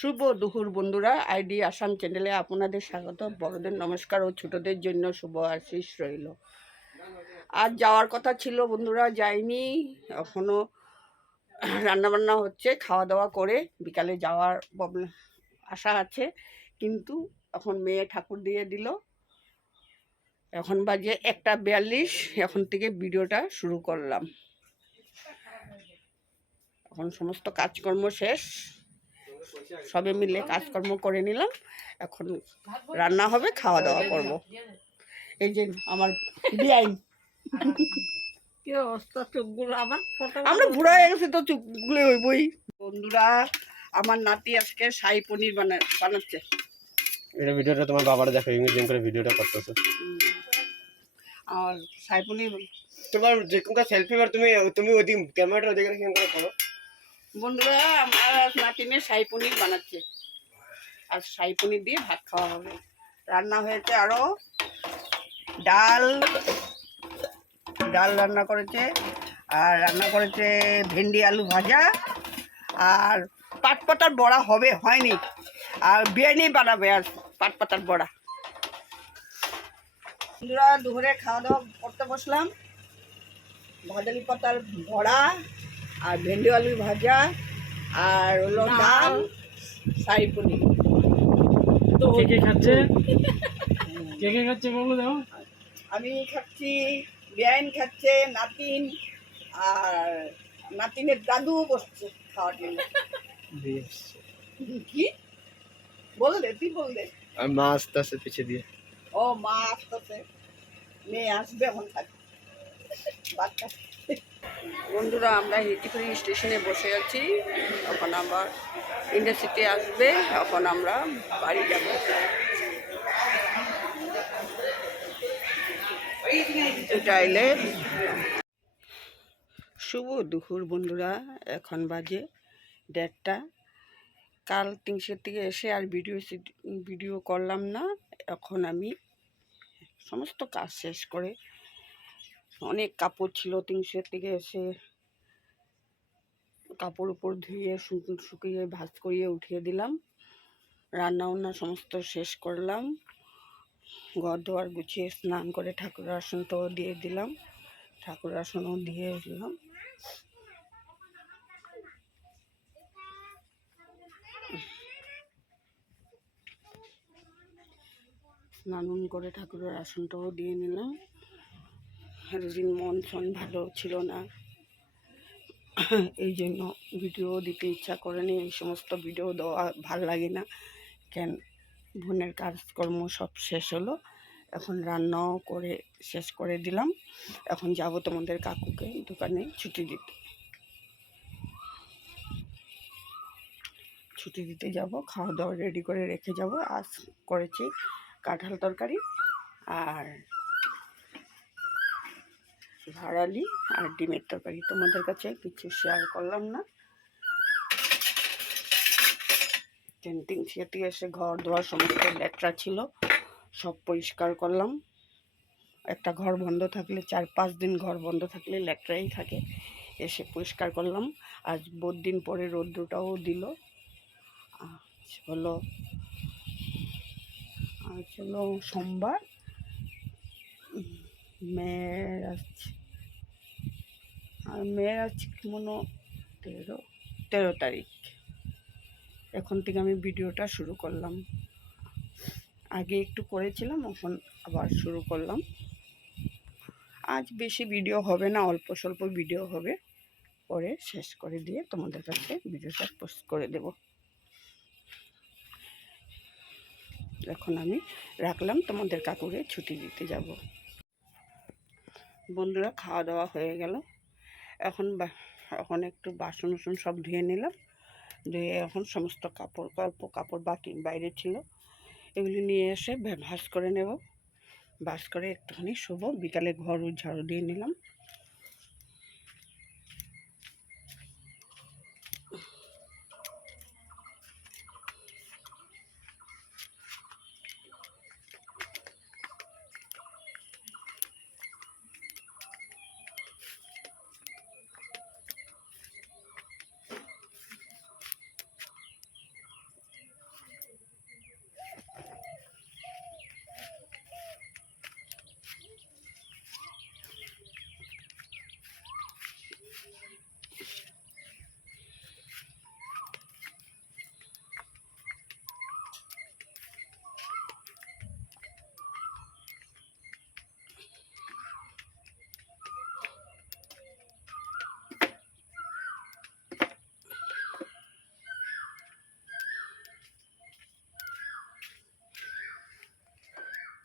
শুভ দুপুর বন্ধুরা, আইডি আসাম চ্যানেলে আপনাদের স্বাগত। বড়দের নমস্কার ও ছোটদের জন্য শুভ আশিস রইল। আজ যাওয়ার কথা ছিল বন্ধুরা, যাইনি। এখনো রান্নাবান্না হচ্ছে, খাওয়া দাওয়া করে বিকালে যাওয়ার আশা আছে, কিন্তু এখন মেয়ে ঠাকুর দিয়ে দিল। এখন বাজে 1:42। এখন থেকে ভিডিওটা শুরু করলাম। এখন সমস্ত কাজকর্ম শেষ, সবে মিলে কাজকর্ম করে নিলাম। এখন রান্না হবে, খাওয়া দাওয়া করব। এই যে আমার বিআইন, কি অবস্থা, চোখগুলো আবার আমরা বুড়া হয়ে গেছে তো চোখগুলো হইবই। বন্ধুরা, আমার নাতি আজকে শাহী পনির বানাচ্ছে। এটা ভিডিওটা তোমার বাবারা দেখো, ইংরেজি করে ভিডিওটা করতেছে। আর শাহী পনির তোমার যে কোনটা সেলফি বার তুমি ওই দিন ক্যামেরাটা দেখে কেমন করে করো। বন্ধুরা, আমার নাতিনের শাহী পনির বানাচ্ছে, আর শাহী পনির দিয়ে ভাত খাওয়া হবে। রান্না হয়েছে আরো ডাল রান্না করেছে, আর রান্না করেছে ভেন্ডি আলু ভাজা, আর পাটপাতার বড়া হয়নি, আর বিরিয়ানি বানাবে, আর পাটপাতার বড়া। বন্ধুরা, দুপুরে খাওয়া দাওয়া করতে বসলাম। ভাজালি পাতার বড়া, আর ভেন্ডি আলু ভাজা, আর হলো ডাল, শাহী পনির। কে খাচ্ছে বলো দাও। আমি খাচ্ছি, বিআইন খাচ্ছে, নাতিন, আর নাতিনের দাদু বসছে খাওয়ার জন্য। কি বললে তুই? বললে আর মা আসতেছে পিছে দিয়ে। ও, মা আসতেছে, মেয়ে আসবে এখন থাকবে বাচ্চা। বন্ধুরা, আমরা হিটিপুরি স্টেশনে বসে আছি। এখন আবার ইন্টারসিটি আসবে, এখন আমরা বাড়ি যাব। এটা এলে শুভ দুপুর বন্ধুরা, এখন বাজে 1:30। কাল তিনশের থেকে এসে আর ভিডিও করলাম না। এখন আমি সমস্ত কাজ শেষ করে, অনেক কাপড় ছিল তিনশের থেকে এসে, কাপড় উপর ধুয়ে শুকিয়ে ভাঁজ করিয়ে উঠিয়ে দিলাম। রান্না বান্না সমস্ত শেষ করলাম, ঘর দুয়ার গুছিয়ে স্নান করে ঠাকুর আসনটাও দিয়ে দিলাম, ঠাকুর আসনও দিয়ে দিলাম। স্নান করে ঠাকুরের আসনটাও দিয়ে নিলাম। এতদিন মন ভালো ছিল না, এই জন্য ভিডিও দিতে ইচ্ছা করেনি। এই সমস্ত ভিডিও দেওয়া ভাল লাগে না, কেন বোনের কাজকর্ম সব শেষ হলো। এখন রান্নাও করে শেষ করে দিলাম। এখন যাব তোমাদের কাকুকে দোকানে ছুটি দিতে যাব। খাওয়া দাওয়া রেডি করে রেখে যাব। আজ করেছি কাঁঠাল তরকারি আর ভাড়ালি আর ডিমের তরকারি। তোমাদের কাছে কিছু শেয়ার করলাম না। তিনশিয়াতে এসে ঘর দুয়ার সমস্ত লেটরা ছিল, সব পরিষ্কার করলাম। একটা ঘর বন্ধ থাকলে, 4-5 দিন ঘর বন্ধ থাকলে লেটরাই থাকে। এসে পরিষ্কার করলাম। আজ বহুত দিন পরে রৌদ্রটাও দিল। আজ হলো সোমবার, মেয়ের আজ মনে 13 তারিখ। এখন থেকে আমি ভিডিওটা শুরু করলাম। আগে একটু করেছিলাম, এখন আবার শুরু করলাম। আজ বেশি ভিডিও হবে না, অল্প স্বল্প ভিডিও হবে, পরে শেষ করে দিয়ে তোমাদের কাছে ভিডিওটা পোস্ট করে দেব। এখন আমি রাখলাম, তোমাদের কাকুকে ছুটি দিতে যাব। বন্ধুরা, খাওয়া দাওয়া হয়ে গেল। এখন একটু বাসন সব ধুয়ে নিলাম। ধুয়ে এখন সমস্ত অল্প কাপড় বাকি বাইরে ছিল, এগুলি নিয়ে এসে ভাঁজ করে নেব। ভাঁজ করে একটুখানি শুভ বিকালে ঘর ঝাড়ু দিয়ে নিলাম।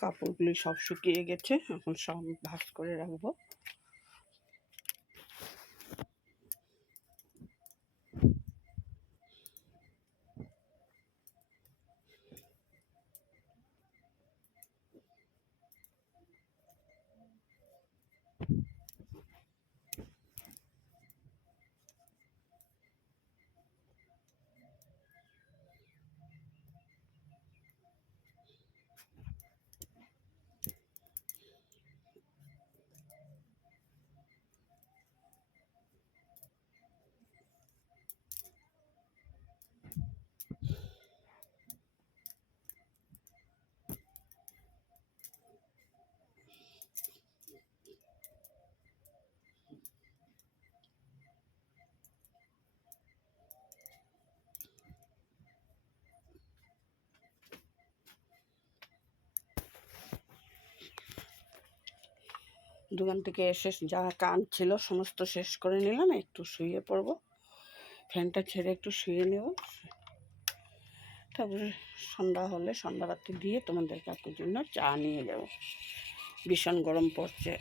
কাপড়গুলি সব শুকিয়ে গেছে, এখন সব ভাঁজ করে রাখবো। দোকান থেকে এসে যা কাজ ছিল সমস্ত শেষ করে নিলাম, একটু শুয়ে পড়বো, ফ্যানটা ছেড়ে একটু শুয়ে নেব। তারপরে সন্ধ্যা হলে সন্ধ্যা বাতি দিয়ে তোমাদের কাকুর জন্য চা নিয়ে যাব। ভীষণ গরম পড়ছে।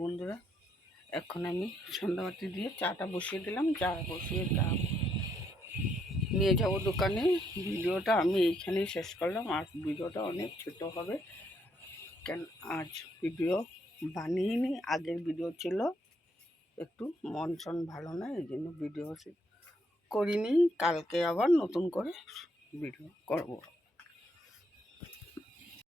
বন্ধুরা, এখন আমি সন্ধ্যাবাতি দিয়ে চাটা বসিয়ে দিলাম, চা বসিয়ে চা নিয়ে যাব দোকানে। ভিডিওটা আমি এইখানেই শেষ করলাম, আর ভিডিওটা অনেক ছোট হবে, কেন আজ ভিডিও বানিয়ে আগের ভিডিও ছিল, একটু মন শন ভালো না, এই জন্য ভিডিও করিনি। কালকে আবার নতুন করে ভিডিও করব।